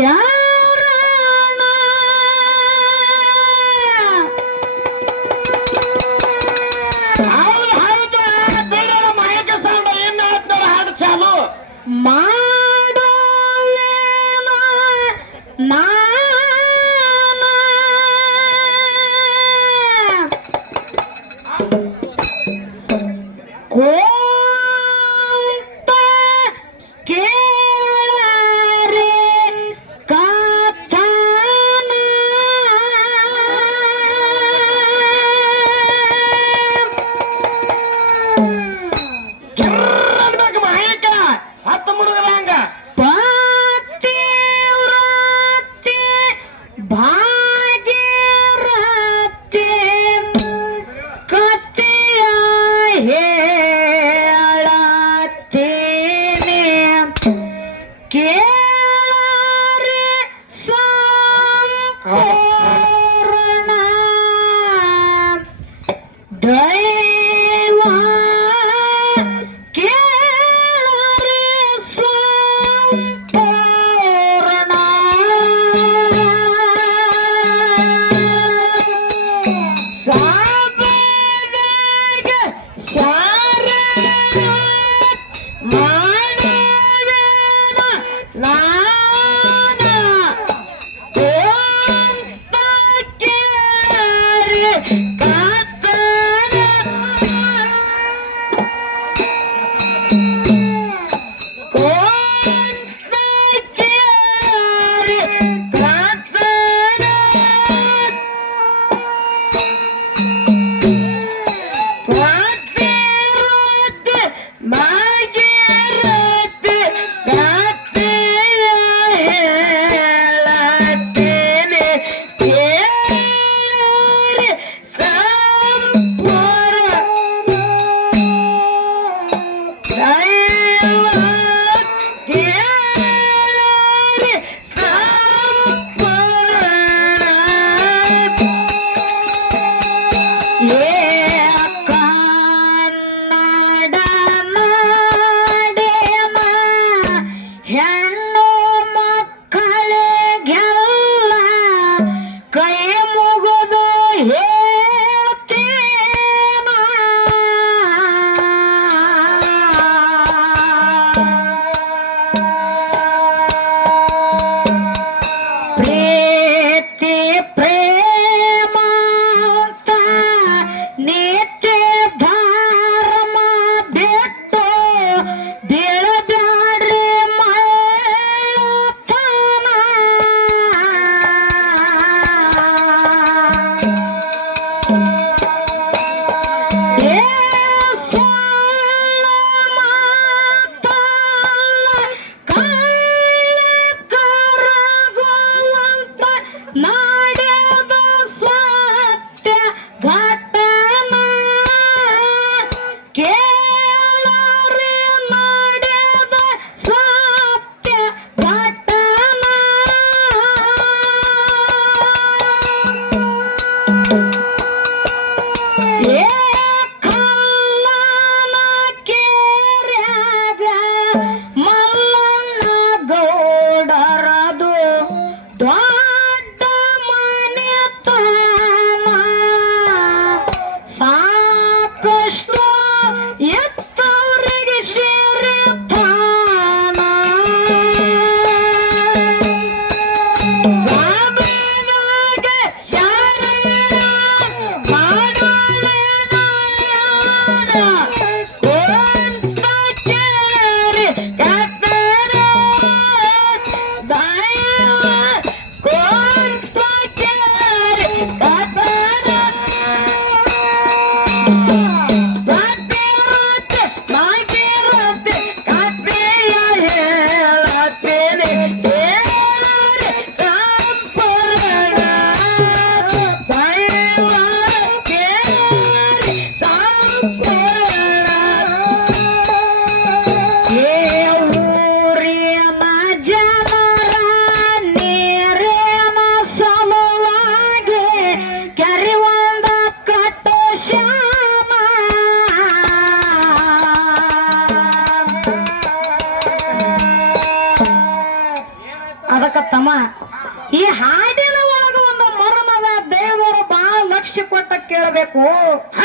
ಶರಣ ಹೌದು ಹೌದು ಬೇರೆ ಮಾಯಕ ಸೌಂಡ ಏನ್ ಹೇಳ್ತಾರ ಹಾಡು ಚಾಲು ಮಾಡೋಲೇನ ನಾನ ಕೋಂತ ಕೇಳರೆ ಕಥನ ಕೆರ್ರನ್ಬೇಕು ಮಾಯಕ ಹತ್ತು ಮುಡುಗದಂಗ ಪತಿವ್ರತೆ ಭಾಗ್ಯರತೆ ಕಥೆಯ ಹೇಳತ್ತೇನೆ ಕೇಳರೆ ಸಂಪೂರ್ಣ ದೈವ ಕೇಳರೆ ಸಂಪೂರ್ಣ ಸಾಬದಾಗ ಶರಣ ಮಾಡಿದ ನಾನ ಕೋಂತ ಕೇಳರೆ ಕಥನ ಕೋಂತ ಕೇಳರೆ ಕಥನ ಪತಿವ್ರತೆ ಭಾಗ್ಯರತೆ ಕಥೆಯ ಹೇಳತ್ತೇನೆ ಕೇಳರೆ ಸಂಪೂರ್ಣ ದೈವ ಕೇಳರೆ ಸಂಪೂರ್ಣ ಏ ಕನ್ನಡ ನಾಡಿನ ಹೆಣ್ಣು ಮಕ್ಕಳಿಗೆಲ್ಲ ಕೈ ಮುಗಿದು ಹೇಳ್ತೀನ ಪ್ರೀತಿ ಪ್ರೇಮ ಅಂತ ನೀತಿ ಧರ್ಮ ಬಿಟ್ಟು ಬೀಳಬ್ಯಾಡ್ರಿ ಮಳ್ಳತನ ಏ ಸುಳ್ಳು ಮಾತಲ್ಲ ಕಳ್ಳ ಕರಗುವಂತ ನಡೆದ ಸತ್ಯ ಘಟನ ಕೇಳರೆ ನಡೆದ ಸತ್ಯ ಘಟನ ಏ ಕಲ್ಲನ ಕೇರ್ಯಾಗ ಮಲ್ಲಣ್ಣ ಗೌಡರದು ದೊಡ್ಡ ಮನೆತನ ಸಾಕಷ್ಟು ಎತ್ತವರಿಗೆ ಸೇರಿತಾನ ಸಾಬಾಗ ಶರಣ ಮಾಡೋಲೇನ ಕೋಂತ ಕೇಳರೆ ಕಥನ ದೈವ ಕೋಂತ ಕೇಳರೆ ಕಥನ ಪತಿವ್ರತೆ ಭಾಗ್ಯರತೆ ಕಥೆಯ ಹೇಳತ್ತೇನೆ ಕೇಳರೆ ಸಂಪೂರ್ಣ ದೈವ ಕೇಳರೆ ಸಂಪೂರ್ಣ ಏ ಊರಿನ ಜನರ ನೀರಿನ ಸಲುವಾಗಿ ಕೆರೆ ಒಂದ ಕಟ್ಟು ಶ್ಯಾಮ ಸಾಕ್ಷಿ ಕೊಟ್ಟ ಕೇಳಬೇಕು.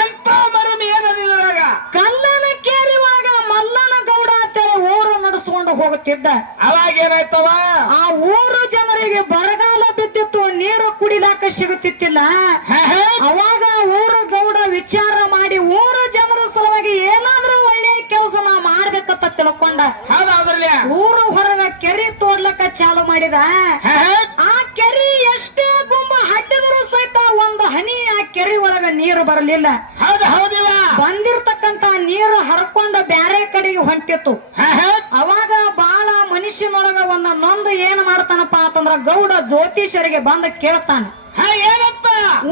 ಅಂತ ಮರಮ ಏನದಿದ್ರಾಗ ಕಲ್ಲನ ಕೇರಿ ಒಳಗ ಮಲ್ಲನ ಗೌಡ ಅಂತೇಳಿ ಊರು ನಡೆಸ್ಕೊಂಡು ಹೋಗುತ್ತಿದ್ದ. ಅವಾಗ ಏನಾಯ್ತವ ಆ ಊರು ಜನರಿಗೆ ಬರಗಾಲ ಬಿದ್ದಿತ್ತು, ನೀರು ಕುಡಿಲಾಕ ಸಿಗುತ್ತಿತ್ತಿಲ್ಲ. ಅವಾಗ ಊರು ಗೌಡ ವಿಚಾರ ಮಾಡಿ ಊರು ಜನರ ಸಲುವಾಗಿ ಏನಾದ್ರೂ ಒಳ್ಳೆ ಕೆಲಸ ನಾ ಮಾಡ್ಬೇಕಂತ ತಿಳ್ಕೊಂಡ. ಹೌದೌದ್ರಲ್ಲ ಊರು ಹೊರಗ ಕೆರಿ ತೋಡ್ಲಕ್ಕ ಚಾಲು ಮಾಡಿದ. ಆ ಕೆರಿ ಎಷ್ಟೇ ಗುಂಬ ಹಡ್ಡಿದ್ರು ಸಹಿತ ಒಂದು ಹನಿ ಆ ಕೆರಿ ಒಳಗ ನೀರು ಬರಲಿಲ್ಲ. ಹೌದಿವ ಬಂದಿರ್ತಕ್ಕಂತ ನೀರು ಹರ್ಕೊಂಡು ಬ್ಯಾರೆ ಕಡೆಗೆ ಹೊಂಟಿತ್ತು. ಅವಾಗ ಬಾಳ ಮನುಷ್ಯನೊಳಗ ಒಂದು ನೊಂದು ಏನ್ ಮಾಡ್ತಾನಪ್ಪ ಅಂತಂದ್ರ ಗೌಡ ಜ್ಯೋತಿಷರಿಗೆ ಬಂದ ಕೇಳ್ತಾನ. ಏನಂತ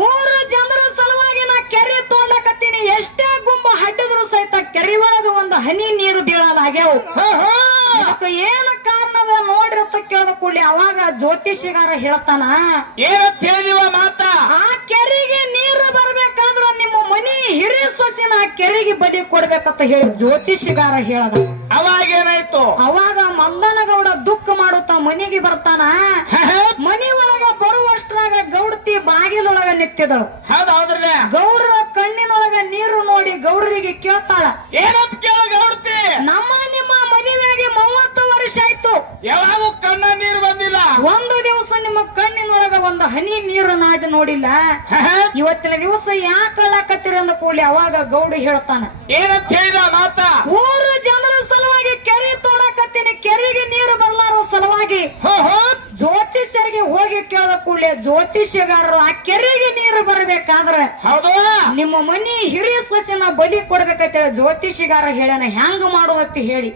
ಊರು ಜನರ ಸಲುವಾಗಿ ನಾ ಕೆರೆ ತೋಡ್ಲಕತ್ತೀನಿ, ಎಷ್ಟೇ ಗುಂಬ ಹಡ್ಡಿದ್ರು ಸಹಿತ ಕೆರೆ ಒಳಗ ಒಂದು ಹನಿ ನೀರು ಬೀಳಲ್ಲ ಆಗ್ಯಾವು. ಅದಕ್ಕೆ ಏನ ಕಾರಣದ ನೋಡಿರತ್ತ ಕೇಳ್ದ ಕೂಡಲಿ ಅವಾಗ ಜ್ಯೋತಿಷಿಗಾರ ಹೇಳ್ತಾನ. ಏನಂತ ಹೇಳಿವ ಮಾತ ಆ ಕೆರೆಗೆ ನೀರು ಬರ್ಬೇಕಾದ್ರ ನಿಮ್ಮ ಮನಿ ಹಿರಿಯ ಸೊಸಿನ ಆ ಕೆರೆಗೆ ಬಲಿ ಕೊಡ್ಬೇಕಂತ ಹೇಳಿ ಜ್ಯೋತಿಷಿಗಾರ ಹೇಳದ. ಅವಾಗ ಏನಾಯ್ತು ಅವಾಗ ಮಲ್ಲನಗೌಡ ದುಃಖ ಮಾಡುತ್ತಾ ಮನಿಗೆ ಬರ್ತಾನ. ಮನಿ ಒಳಗ ಬರುವಷ್ಟ್ರಾಗ ಗೌಡತಿ ಬಾಗಿಲೊಳಗ ನಿಂತಿದಳು. ಹೌದೌದ್ರಲ್ಲ ಗೌಡ್ರ ಕಣ್ಣಿನೊಳಗ ನೀರು ನೋಡಿ ಗೌಡರಿಗೆ ಕೇಳ್ತಾಳ. ಏನಂತ ಕೇಳ ಗೌಡ್ತಿ ನಮ್ಮ ನಿಮ್ಮ ಮದುವೆಗೆ 30 ವರ್ಷ ಆಯ್ತು, ಯಾವಾಗೂ ಕಣ್ಣ ನೀರು ಬಂದಿಲ್ಲ, ಒಂದು ದಿವಸ ನಿಮ್ಮ ಕಣ್ಣಿನೊಳಗ ಒಂದು ಹನಿ ನೀರು ನಾಡಿ ನೋಡಿಲ್ಲ, ಇವತ್ತಿನ ದಿವಸ ಯಾಕೆ ಅಳ್ಳಾಕತ್ತೀರ ಅಂದ ಕೂಡಲಿ ಅವಾಗ ಗೌಡ ಹೇಳ್ತಾನ. ಏನಂತ ಹೇಳಿದ ಮಾತ ಊರು ಜನರ ಸಲುವಾಗಿ ಕೆರೆ ತೋಡಕತ್ತೀನಿ, ಕೆರೆಗೆ ನೀರು ಬರ್ಲಾರ ಸಲುವಾಗಿ ಜ್ಯೋತಿಷ್ಯರಿಗೆ ಹೋಗಿ ಕೇಳದ ಕೂಡಲೇ ಜ್ಯೋತಿಷ್ಯಗಾರರು ಆ ಕೆರೆಗೆ ನೀರು ಬರಬೇಕಾದ್ರೆ ಹೌದು ನಿಮ್ಮ ಮನಿ ಹಿರಿಯ ಸೊಸೆನ ಬಲಿ ಕೊಡ್ಬೇಕಂತೇಳಿ ಜ್ಯೋತಿಷಿಗಾರ ಹೇಳ್ಯಾನ. ಹೆಂಗ ಮಾಡೋದತ್ತಿ ಹೇಳಿ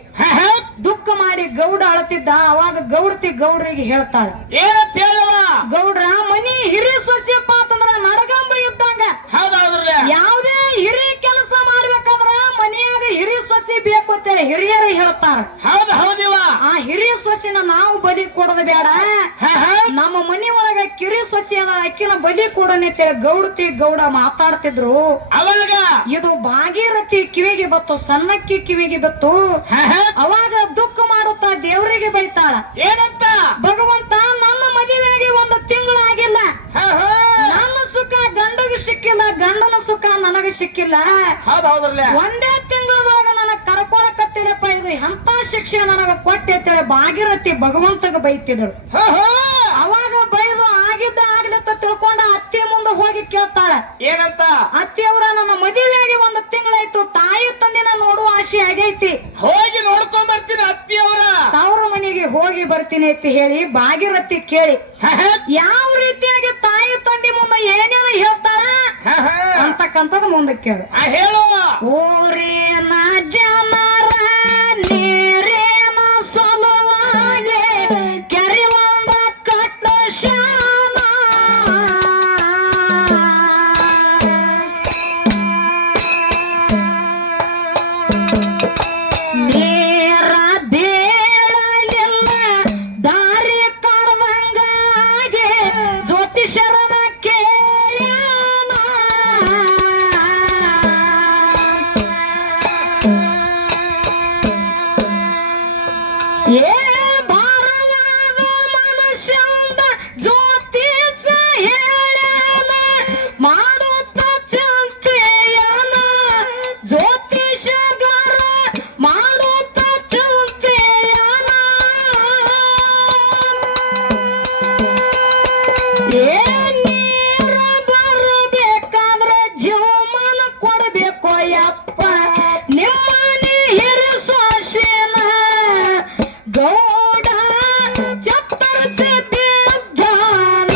ದುಃಖ ಮಾಡಿ ಗೌಡ ಅಳತಿದ್ದ. ಅವಾಗ ಗೌಡತಿ ಗೌಡ್ರಿಗೆ ಹೇಳ್ತಾಳ. ಏನಂತ ಹೇಳವ ಗೌಡ್ರ ಮನಿ ಹಿರಿಯ ಸೊಸೆಪ್ಪ ಅಂತಂದ್ರ ನಡಗಂಬ ಇದ್ದಂಗ. ಹೌದೌದ್ರಲ್ಲ ಯಾವುದೇ ಹಿರಿಯ ಕೆಲಸ ಮಾಡ್ಬೇಕಂದ್ರ ಮನೆಯಾಗ ಹಿರಿಯ ಸೊಸೆ ಬೇಕು ಅಂತೇಳಿ ಹಿರಿಯರು ಹೇಳ್ತಾರ. ಹೌದಿವ ಆ ಹಿರಿಯ ಸೊಸೆನ ನಾವು ಬಲಿ ಕೊಡೋದು ಬೇಡ, ನಮ್ಮ ಮನಿ ಒಳಗ ಕಿರಿ ಸೊಸೆ ಅದ ಅಕ್ಕಿನ ಬಲಿ ಕೊಡೋಣ ಅಂತೇಳಿ ಗೌಡತಿ ಗೌಡ ಮಾತಾಡ್ತಿದ್ರು. ಅವಾಗ ಇದು ಭಾಗೀರಥಿ ಕಿವಿಗೆ ಬತ್ತು, ಸಣ್ಣಕ್ಕಿ ಕಿವಿಗೆ ಬತ್ತು. ಅವಾಗ ದುಃಖ ಮಾಡುತ್ತಾ ದೇವರಿಗೆ ಬೈತಾಳ. ಏನಂತ ಭಗವಂತ ನನ್ನ ಮದುವೆಗೆ 1 ತಿಂಗಳಾಗಿಲ್ಲ, ನನ್ನ ಸುಖ ಗಂಡಗೆ ಸಿಕ್ಕಿಲ್ಲ, ಗಂಡನ ಸುಖ ನನಗೆ ಸಿಕ್ಕಿಲ್ಲ. ಹೌದೌದ್ರಲ್ಲ ಒಂದೇ ತಿಂಗಳದೊಳಗ ನನಗ್ ಕರ್ಕೊಳಕತ್ತಿಲ್ಲಪ್ಪ, ಇದು ಎಂತ ಶಿಕ್ಷೆ ನನಗ ಕೊಟ್ಟೆ ಅಂತೇಳಿ ಭಾಗೀರಥಿ ಭಗವಂತಗ ಬೈತಿದಳು. ಅವಾಗ ಬೈದು ಆಗಿದ್ದ ಆಗ್ಲತ್ತ ತಿಳ್ಕೊಂಡ ಅತ್ತಿ ಮುಂದೆ ಹೋಗಿ ಕೇಳ್ತಾಳ. ಏನಂತ ಅತ್ತಿಯವರ ನನ್ನ ಮದುವೆಯಾಗಿ 1 ತಿಂಗಳಾಯ್ತು, ತಾಯಿ ತಂದಿನ ನೋಡುವ ಆಸೆ ಆಗೈತಿ, ಹೋಗಿ ನೋಡ್ಕೊಂಡ್ ಬರ್ತೀನಿ ಅತ್ತಿಯವರ ತವ್ರ ಮನೆಗೆ ಹೋಗಿ ಬರ್ತೀನಿ ಅಂತ ಹೇಳಿ ಭಾಗೀರಥಿ ಕೇಳಿ ಯಾವ ರೀತಿಯಾಗಿ ತಾಯಿ ತಂದೆ ಮುಂದೆ ಏನೇನು ಹೇಳ್ತಾಳ ಅಂತಕ್ಕಂಥದ್ದು ಮುಂದೆ ಕೇಳು. ಹೇಳು ಊರಿನ ಜನರ ನೀರಿನ ಸಲುವಾಗಿ ಕೆರೆ ಒಂದ ಕಟ್ಟ ಶಾನ, ನೀರ ಬೀಳಲಿಲ್ಲ ದಾರಿ ಕಾಣುವಂಗಾಗಿ ಜ್ಯೋತಿಷರನ ಕೇಳ್ಯಾನ. ಏ ಭಾರವಾದ ಮನುಷ್ಯಂದ ಜ್ಯೋತಿಷ ಹೇಳ್ಯಾನ, ಮಾಡುತ್ತ ಚಿಂತೆಯನ ಜ್ಯೋತಿಷಗಾರ ಮಾಡುತ್ತ ಚಿಂತೆಯನ. ಏ ನೀರ ಬರಬೇಕಾದ್ರ ಜೀವಮಾನ ಕೊಡಬೇಕು ಯಪ್ಪ, ನಿಮ್ಮನೆ ಹಿರಿ ಸೊಸೆನ ಗೌಡ ಚತ್ತರಿಸಿ ಬಿದ್ದಾನ.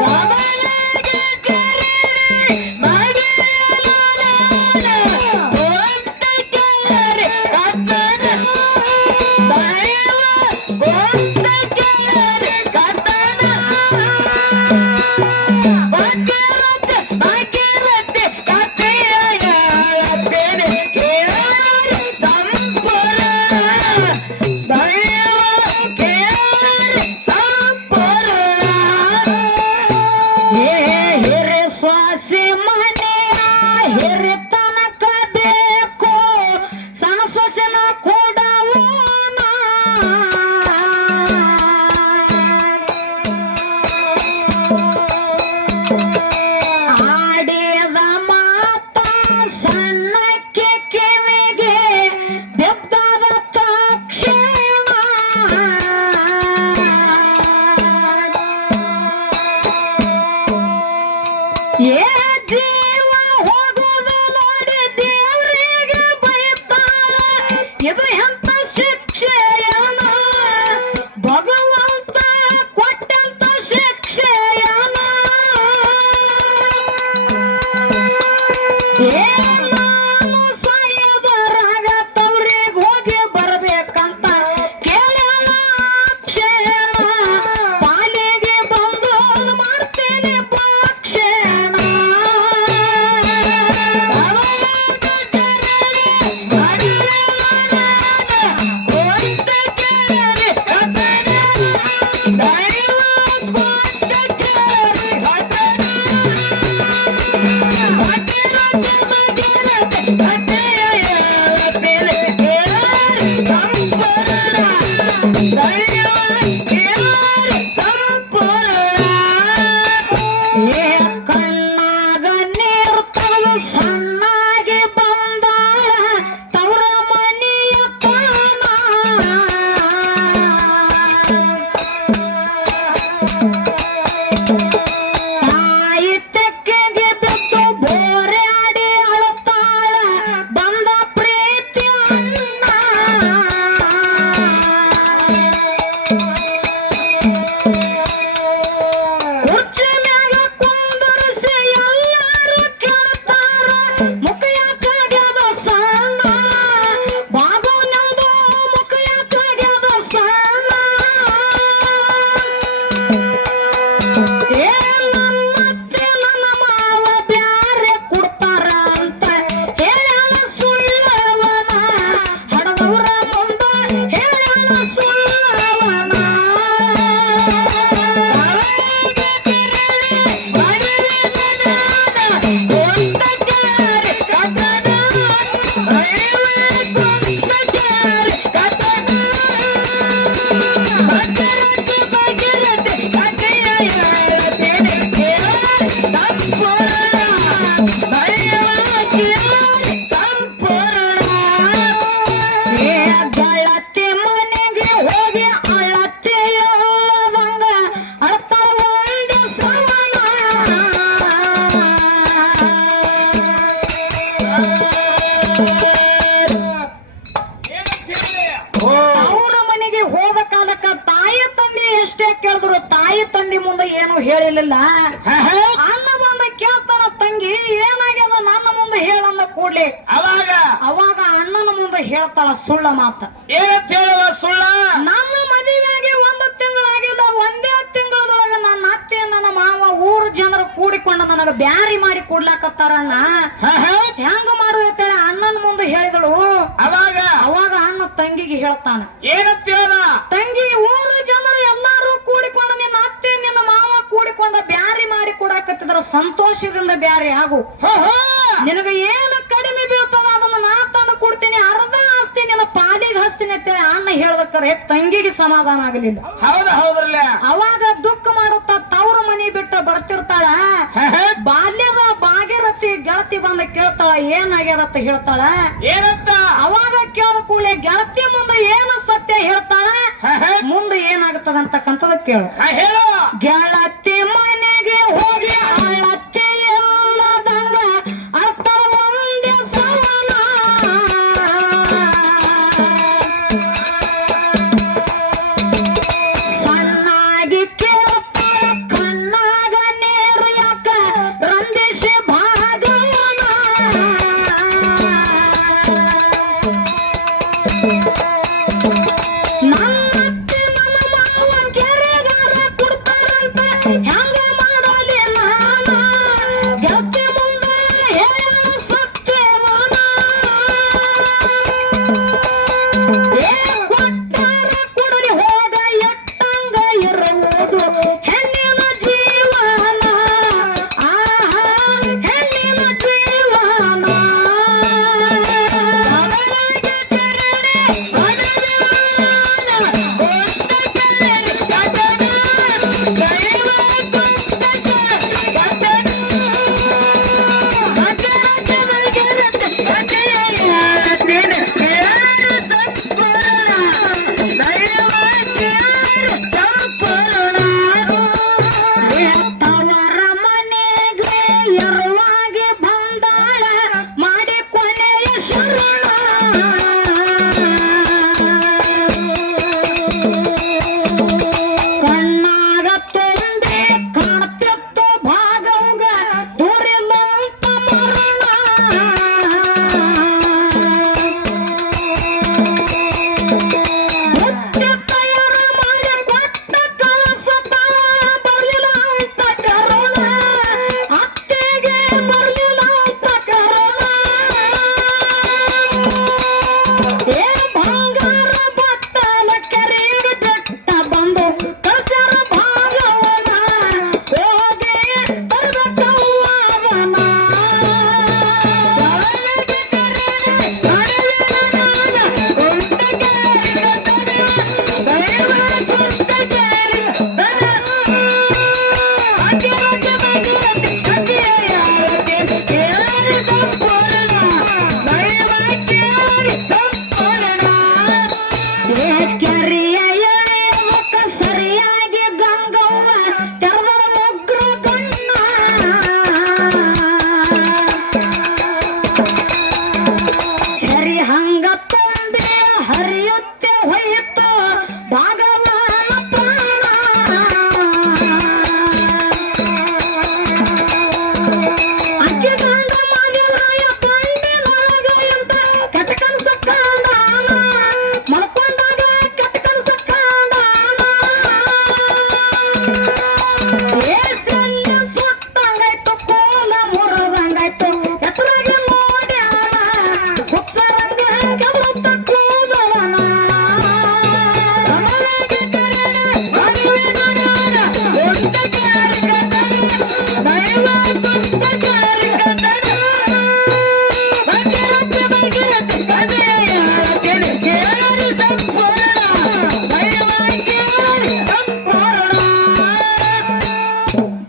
ಸಬಲೆಗೆ ಕೆರೆ ಮಡಿಲನ ಒಂದ ಕೆರೆ ಕತ್ತನ, ದೈವ ಒಂದ ಕೆರೆ ಕತ್ತನ. ಭಾಗೀರಥಿ ಕಥೆಯ ಹೇಳತ್ತೇನೆ ಕೇಳಿ ಸಂಪುರ, ದೈವ ಕೇಳಿ ಸಂಪುರ. ಏ ಹಿರಿ ಸೊಸೆ ಮನೆಯ ಹಿರಿತನಕ ಬೇಕು, ಸಣ್ಣ ಸೊಸೆನ ಕೊಡವೋನ. ಏ ಜೀವ ಹೋಗುದು ನೋಡಿ ದೇವರಿಗೆ ಬೈತಾಳ ಇದು ಎಂತ ಶಿಕ್ಷೆಯನ ಭಗವಂತ ಕೊಟ್ಟಂತ ಶಿಕ್ಷೆಯನ ಏ ನಾನು ಸಾಯದರಾಗ ತವ್ರಿಗೆ ಹೋಗಿ ಬರ್ಬೇಕಂತ ಕೇಳೋಣ ಕ್ಷೇಣ ಪಾಲಿಗೆ ಬಂದು ಮಾಡ್ತೇನೆ ಪಕ್ಷೇಣ ಕಣ್ಣಾಗ ನೀರು ತಗಲು ಸಣ್ಣಾಗಿ ಬಂದಾಳ ತವರ ಮನೆಯ ತಾನ ತಾಯಿ ತೆಕ್ಕೆಗೆ ಬಿದ್ದು ಬೋರೆ ಆಡಿ ಅಳುತ್ತಾಳ ಬಂದ ಪ್ರೀತಿ ಅಣ್ಣ ಕುರ್ಚಿ ಮ್ಯಾಗ ಕುಂದರಿಸಿ ಎಲ್ಲಾರು ಕೇಳ್ತಾರ ಮುಖ ಯಾಕಾಗ್ಯದ ಸಣ್ಣ ಬಾಬು ನಂದು ಮುಖ ಯಾಕಾಗ್ಯದ ಸಣ್ಣ ಏ ನನ್ನತ್ತೆ ನನ್ನ ಮಾವ ಬ್ಯಾರೆ ಕೊಡ್ತಾರ ಅಂತ ಹೇಳ ಸುಳ್ಳವನ ಹಡದವರ ಮುಂದ ಹೇಳ ಸುಳ್ಳವನ ಗಳತಿ ಮನೆಗೆ ಹೋಗಿ ಅಳತಿ ಎಲ್ಲವಂಗ ಅರ್ಥ ಒಂದು ಸವನ ಅವ್ರ ಮನೆಗೆ ಹೋದ ಕಾಲಕ್ಕ ತಾಯಿ ತಂದೆ ಎಷ್ಟೇ ಕೇಳಿದ್ರು ತಾಯಿ ತಂದೆ ಮುಂದೆ ಏನು ಹೇಳಿರ್ಲಿಲ್ಲ ಅಣ್ಣ ಬಂದ ಕೇಳ್ತಾನ ತಂಗಿ ಏನಾಗ್ಯದ ನನ್ನ ಮುಂದೆ ಹೇಳಂದ ಕೂಡ್ಲಿ ಅವಾಗ ಅಣ್ಣನ ಮುಂದೆ ಹೇಳ್ತಾಳ ಸುಳ್ಳ ಮಾತ ಏನಂತ ಹೇಳುವ ಸುಳ್ಳ ನನ್ನ ಮದುವೆಗೆ ಒಂದು ತಿಂಗಳಾಗಿಲ್ಲ ಒಂದೇ ತಿಂಗಳದೊಳಗ ನನ್ನ ಅತ್ತೆ ನನ್ನ ಮಾವ ಊರು ಜನರು ಕೂಡಿಕೊಂಡು ನನಗ ಬ್ಯಾರಿ ಮಾಡಿ ಕೊಡ್ಲಾಕತ್ತಾರಣ್ಣ ಹೆಂಗ ಮಾಡುತ್ತೆ ಅಣ್ಣನ ಮುಂದೆ ಹೇಳಿದಳು ಅವಾಗ ಅಣ್ಣ ತಂಗಿಗೆ ಹೇಳ್ತಾನ ಏನಂತ ಹೇಳ ತಂಗಿ ಊರು ಜನರು ಎಲ್ಲಾರು ಕೂಡಿಕೊಂಡು ನಿನ್ನ ಅತ್ತೆ ನಿನ್ನ ಮಾವ ಕೂಡಿಕೊಂಡ ಬ್ಯಾರಿ ಮಾಡಿ ಕೊಡಾಕತ್ತಿದ್ರ ಸಂತೋಷದಿಂದ ಬ್ಯಾರಿ ಆಗು ನಿನಗ ಏನು ಕಡಿಮೆ ಬೀಳ್ತದ ಅದನ್ನ ನಾ ತಂದು ಕೊಡ್ತೀನಿ ಅರ್ಧ ಆಸ್ತಿ ನಿನ್ನ ಪಾಲಿಗೆ ಹಸ್ತೀನಿ ಅಂತೇಳಿ ಅಣ್ಣ ಹೇಳ್ದಕ್ಕರೆ ತಂಗಿಗೆ ಸಮಾಧಾನ ಆಗಲಿಲ್ಲ ಹೌದ್ರಲ್ಲ ಅವಾಗ ದುಃಖ ಮಾಡುತ್ತಾ ತವ್ರ ಮನಿ ಬಿಟ್ಟ ಬರ್ತಿರ್ತಾಳ ಬಾಲ್ಯದ ಭಾಗ್ಯರಥಿ ಗೆಳತಿ ಬಂದ ಕೇಳ್ತಾಳ ಏನಾಗ್ಯದತ್ತ ಹೇಳ್ತಾಳ ಏನಂತ ಅವಾಗ ಕೇಳಿದ ಕೂಡಲೇ ಗೆಳತಿ ಮುಂದೆ ಏನು ಸತ್ಯ ಹೇಳ್ತಾಳ ಮುಂದೆ ಏನಾಗ್ತದಂತಕ್ಕಂಥದ ಕೇಳು ಹೇಳು ಗೆಳತಿ ಮನೆಗೆ ಹೋಗಿ ಅಳತಿ ಎಲ್ಲದಂಗ ಅರ್ಥ ಒಂದೇ ಸವನ ಸಣ್ಣಾಗಿ ಕೇಳ್ತಾಳ ಕಣ್ಣಾಗ ನೀರು ಯಾಕ ರಂದಿಸಿ ಭಾಗವನ ನನ್ನತ್ತೆ ನನ್ನ ಮಾವ ಕೆರೆಗಾರ ಕೊಡ್ತಾರಂತ ಹೆಂಗ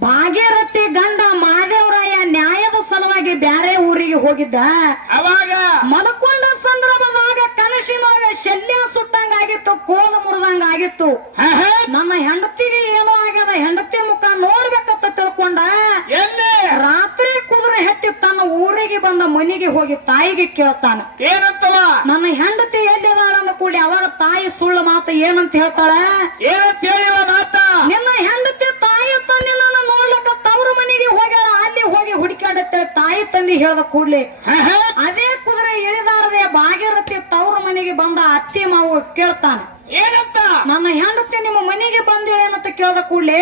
ಭಾಗೀರಥಿ ಗಂಡ ಮಹಾದೇವರಾಯ ನ್ಯಾಯದ ಸಲುವಾಗಿ ಬ್ಯಾರೆ ಊರಿಗೆ ಹೋಗಿದ್ದ. ಅವಾಗ ಮಲ್ಕೊಂಡ ಸಂದರ್ಭದಾಗ ಕನಸಿನೊಳಗ ಶಲ್ಯ ಸುಟ್ಟಂಗಾಗಿತ್ತು, ಕೋಲು ಮುರಿದಂಗಾಗಿತ್ತು. ನನ್ನ ಹೆಂಡತಿಗೆ ಏನೋ ಆಗ್ಯದ, ಹೆಂಡತಿ ಮುಖ ನೋಡ್ಬೇಕಂತ ತಿಳ್ಕೊಂಡ ಎಲ್ಲಿ ರಾತ್ರಿ ಕುದುರೆ ಹತ್ತಿ ತನ್ನ ಊರಿಗೆ ಬಂದ ಮನೆಗೆ ಹೋಗಿ ತಾಯಿಗೆ ಕೇಳ್ತಾನ, ಏನಂತವ ನನ್ನ ಹೆಂಡತಿ ಎಲ್ಲಿದಾಳ ಅಂದ ಕೂಡಿ. ಅವಾಗ ತಾಯಿ ಸುಳ್ಳು ಮಾತು ಏನಂತ ಹೇಳ್ತಾಳ, ಏನಂತ ಹೇಳಿವ ಮಾತ ನಿನ್ನ ಹೆಂಡತಿ ತಾಯಿ ತಂದಿ ನನ್ನ ನೋಡ್ಲಕ್ಕ ತವ್ರ ಮನೆಗೆ ಹೋಗ್ಯಾಳ, ಅಲ್ಲಿ ಹೋಗಿ ಹುಡುಕಾಡತ್ತೆ ತಾಯಿ ತಂದಿ ಹೇಳ್ದ ಕೂಡ್ಲಿ ಅದೇ ಕುದುರೆ ಇಳಿದಾರದೆ ಭಾಗೀರಥಿ ತವ್ರ ಮನೆಗೆ ಬಂದ ಅತ್ತಿ ಮಾವು ಕೇಳ್ತಾನ, ಏನಂತ ನನ್ನ ಹೆಂಡತಿ ನಿಮ್ಮ ಮನೆಗೆ ಬಂದಿಳೇನಂತ ಕೇಳ್ದ ಕೂಡ್ಲಿ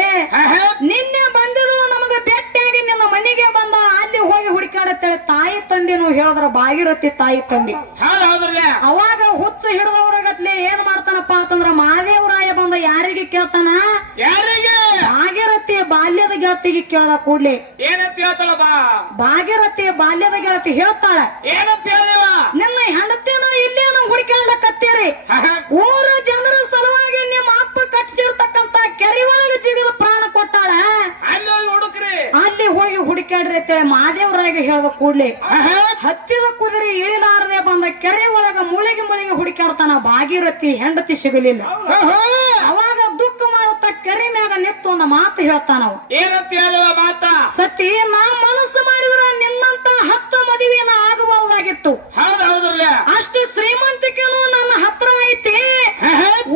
ನಿನ್ನೆ ಬಂದಿದ್ರು ನಮಗ ಬೆಟ್ಟಾಗಿ ನಿನ್ನ ಮನೆಗೆ ಬಂದ, ಅಲ್ಲಿ ಹೋಗಿ ಹುಡುಕಾಡತ್ತೇಳೆ ತಾಯಿ ತಂದಿನು ಹೇಳಿದ್ರ ಭಾಗೀರಥಿ ತಾಯಿ ತಂದಿ. ಹೌದ್ರಲ್ಲ ಅವಾಗ ಹುಚ್ಚ ಹಿಡಿದವ್ರಗತ್ಲೆ ಏನ್ ಮಾಡ್ತಾನಪ್ಪ ಅಂತಂದ್ರ ಮಹಾದೇವರಾಯ ಬಂದ ಯಾರಿಗೆ ಕೇಳ್ತಾನ, ಯಾರಿಗೆ ಭಾಗೀರಥಿ ಬಾಲ್ಯದ ಗೆಳತಿಗೆ ಕೇಳ್ದ ಕೂಡ್ಲಿ ಏನಂತ ಹೇಳ್ತಾಳ ಬಾ ಭಾಗೀರಥಿ ಬಾಲ್ಯದ ಗೆಳತಿ ಹೇಳ್ತಾಳ, ಏನಂತ ಹೇಳಿವ ನಿನ್ನ ಹೆಂಡತಿನ ಇಲ್ಲೇನು ಹುಡುಕಾಡ್ಲಕತ್ತೀರಿ, ಊರ ಜನರ ಸಲುವಾಗಿ ನಿಮ್ಮ ಅಪ್ಪ ಕಟ್ಟಿಸಿರ್ತಕ್ಕಂತ ಕೆರೆ ಒಳಗೆ ಜಿಗಿದ ಪ್ರಾಣ ಕೊಟ್ಟಾಳ, ಅಲ್ಲಿ ಹೋಗಿ ಹುಡುಕ್ರಿ, ಅಲ್ಲಿ ಹೋಗಿ ಹುಡುಕಾಡ್ರಿ ಅಂತೇಳಿ ಮಹಾದೇವರಾಗ ಹೇಳ್ದ ಕೂಡ್ಲಿ ಹತ್ತಿದ ಕುದುರೆ ಇಳಿಲಾರದೆ ಬಂದ ಕೆರೆ ಒಳಗ ಮುಳಿಗೆ ಮುಳಿಗೆ ಹುಡುಕಾಡ್ತಾನ. ಭಾಗೀರಥಿ ಹೆಂಡತಿ ಸಿಗಲಿಲ್ಲ. ಅವಾಗ ದುಃಖ ಮಾಡುತ್ತ ಕೆರೆ ಮ್ಯಾಗ ನಿತ್ತು ಒಂದು ಮಾತು ಹೇಳ್ತಾನವ, ಏನಂತ ಹೇಳಿವ ಮಾತ ಸತಿ ನಾ ಮನಸ್ಸು ಮಾಡಿದ್ರ ನಿನ್ನಂತ 10 ಮದುವೆನ ಆಗಬಹುದಾಗಿತ್ತು, ಹೌದ್ರಲ್ಲ ಅಷ್ಟು ಶ್ರೀಮಂತಿಕೆನೂ ನನ್ನ ಹತ್ರ ಐತಿ,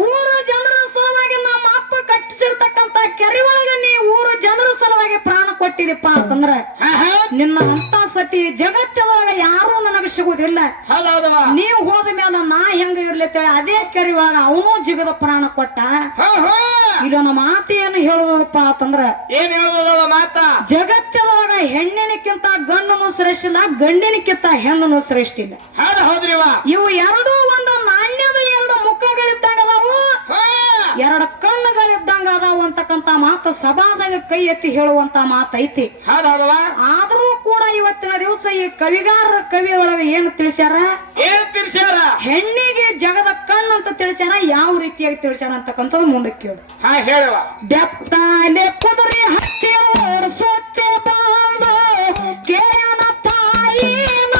ಊರ ಜನರ ಸಲುವಾಗಿ ನಮ್ಮ ಅಪ್ಪ ಕಟ್ಟಿಸಿರ್ತಕ್ಕಂತ ಕೆರೆ ಒಳಗ ನೀ ಊರ ಜನರ ಸಲುವಾಗಿ ಪ್ರಾಣ ಕೊಟ್ಟಿದಪ್ಪ ಅಂತಂದ್ರ ನಿನ್ನ ಅಂತ ಸತಿ ಜಗತ್ತದೊಳಗ ಯಾರು ನನಗ ಸಿಗುದಿಲ್ಲ, ಹೌದವ ನೀವ್ ಹೋದ ಮೇಲೆ ನಾ ಹೆಂಗ ಇರ್ಲಿತ್ತೇಳಿ ಅದೇ ಕೆರೆ ಒಳಗ ಅವನು ಜಿಗದ ಪ್ರಾಣ ಕೊಟ್ಟ. ಇಲ್ಲ ನಮ್ಮ ಮಾತು ಏನು ಹೇಳುದಪ್ಪ ಅಂತಂದ್ರ ಏನ್ ಹೇಳುದವ ಮಾತ ಜಗತ್ತದೊಳಗ ಹೆಣ್ಣಿನಕ್ಕಿಂತ ಗಂಡನು ಶ್ರೇಷ್ಠ ಇಲ್ಲ, ಗಂಡಿನಕ್ಕಿಂತ ಹೆಣ್ಣನು ಶ್ರೇಷ್ಠ ಇಲ್ಲ. ಹೌದ್ರಿವ ಇವು ಎರಡೂ ಒಂದು ನಾಣ್ಯದ 2 ಮುಖಗಳಿದ್ದಂಗ ಅದಾವು, 2 ಕಣ್ಣುಗಳಿದ್ದಂಗ ಅದಾವು ಅಂತಕ್ಕಂತ ಮಾತು ಸಭಾದಾಗ ಕೈ ಎತ್ತಿ ಹೇಳುವಂತ ಮಾತೈತಿ. ಹೌದವ ಆದ್ರೂ ಕೂಡ ಇವತ್ತಿನ ದಿವಸ ಈ ಕವಿಗಾರರ ಕವಿ ಒಳಗ ಏನು ತಿಳಿಸ್ಯಾರ, ಏನ್ ತಿರ್ಸ್ಯಾರ ಹೆಣ್ಣಿಗೆ ಜಗದ ಕಣ್ಣು ಅಂತ ತಿಳಿಸ್ಯಾರ, ಯಾವ ರೀತಿಯಾಗಿ ತಿಳಿಸ್ಯಾರ ಅಂತಕ್ಕಂಥದ್ದು ಮುಂದಕ್ಕೆ ಕೇಳು. ಹೇಳುವ ಬೆತ್ತಾಲೆ ಕುದುರೆ ಹತ್ತಿ ಓಡಿಸುತ್ತೆ ಬಂದು ಕೇಳನ ತಾಯಿನ,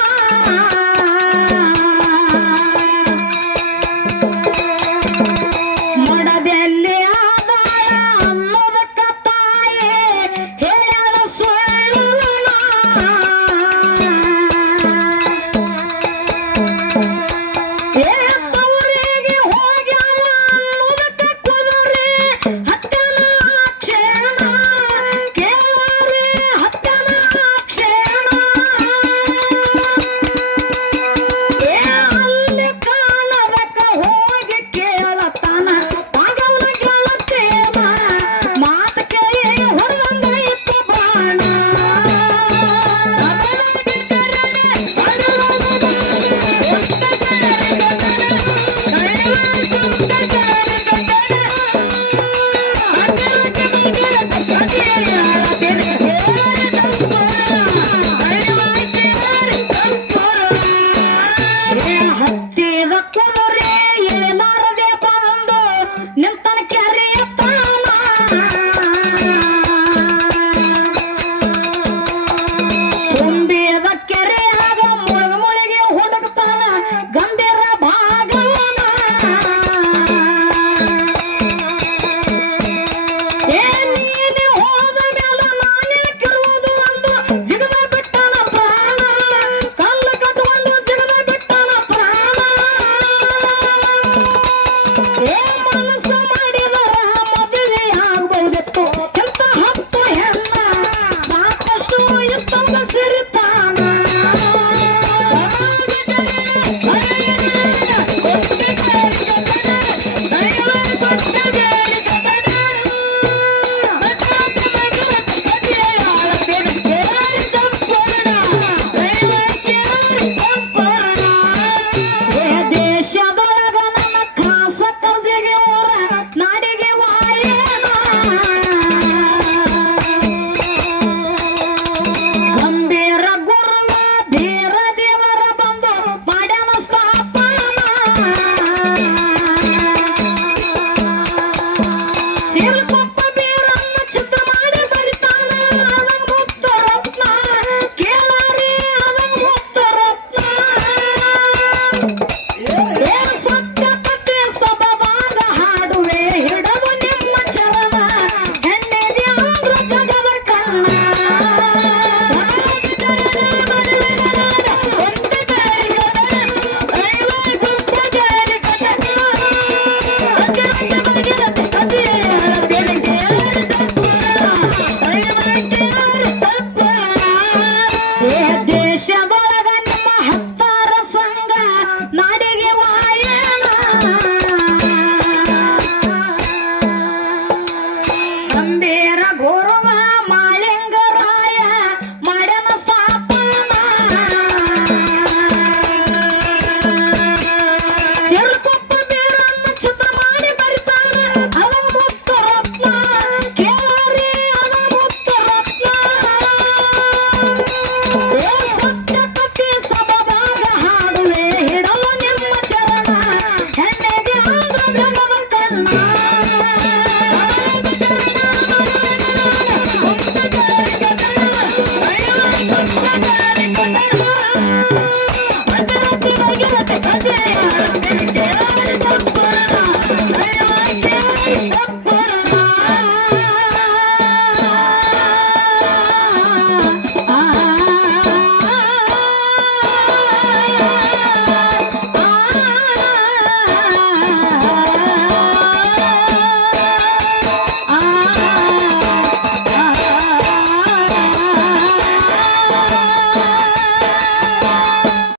ಮಡದೆಲ್ಲಿ ಆದಾಳ ಅನ್ನೋದಕ್ಕ ತಾಯಿ ಹೇಳ ಸುಳ್ಳುಣ, ತವರಿಗೆ ಹೋಗ್ಯಾಳ ಅನ್ನೋದಕ್ಕ ಕುದುರೆ ಹತ್ತನ ಕ್ಷಣ, ಕೇಳರೆ ಹತ್ತನ ಕ್ಷಣ, ಅಲ್ಲಿ ಕಾಣದಕ್ಕ ಹೋಗಿ ಕೇಳತಾನ ಮಗವನ ಗೆಳತೇನ, ಮಾತ ಕೇಳಿ ಹೊರದಂಗ ಇತ್ತು ಬಾಣ, ಹತ್ತಿದ ಕುದುರೆ ಇಳಿದಾರದೆ ಬಂದು ನಿಂತನ ಕೆರೆಯ ತಾಣ, ತುಂಬಿದ ಕೆರೆಯಾಗ ಮುಳುಗ ಮುಳಿಗೆ ಹುಡುಕ್ತಾನ ಗಂಭೀರ ಭಾಗವನ, ನೀನೆ ಹೋದ ಮೇಲೆ ನಾನೇ ಕಿರುವುದು ಒಂದು ಜಿಗದ ಬಿಟ್ಟನ ಪ್ರಾಣ, ಕಲ್ಲು ಕಟ್ಟುಕೊಂಡು ಜಿಗದ ಬಿಟ್ಟನ ಪ್ರಾಣ, ಮನಸ್ಸು ಮಾಡಿದರ ಮದುವೆ ಆಗ್ಬಹುದಿತ್ತು, ಎಂತ 10 ಹೆಣ್ಣ ಸಾಕಷ್ಟು ಇತ್ತಂದ ಸಿರಿತ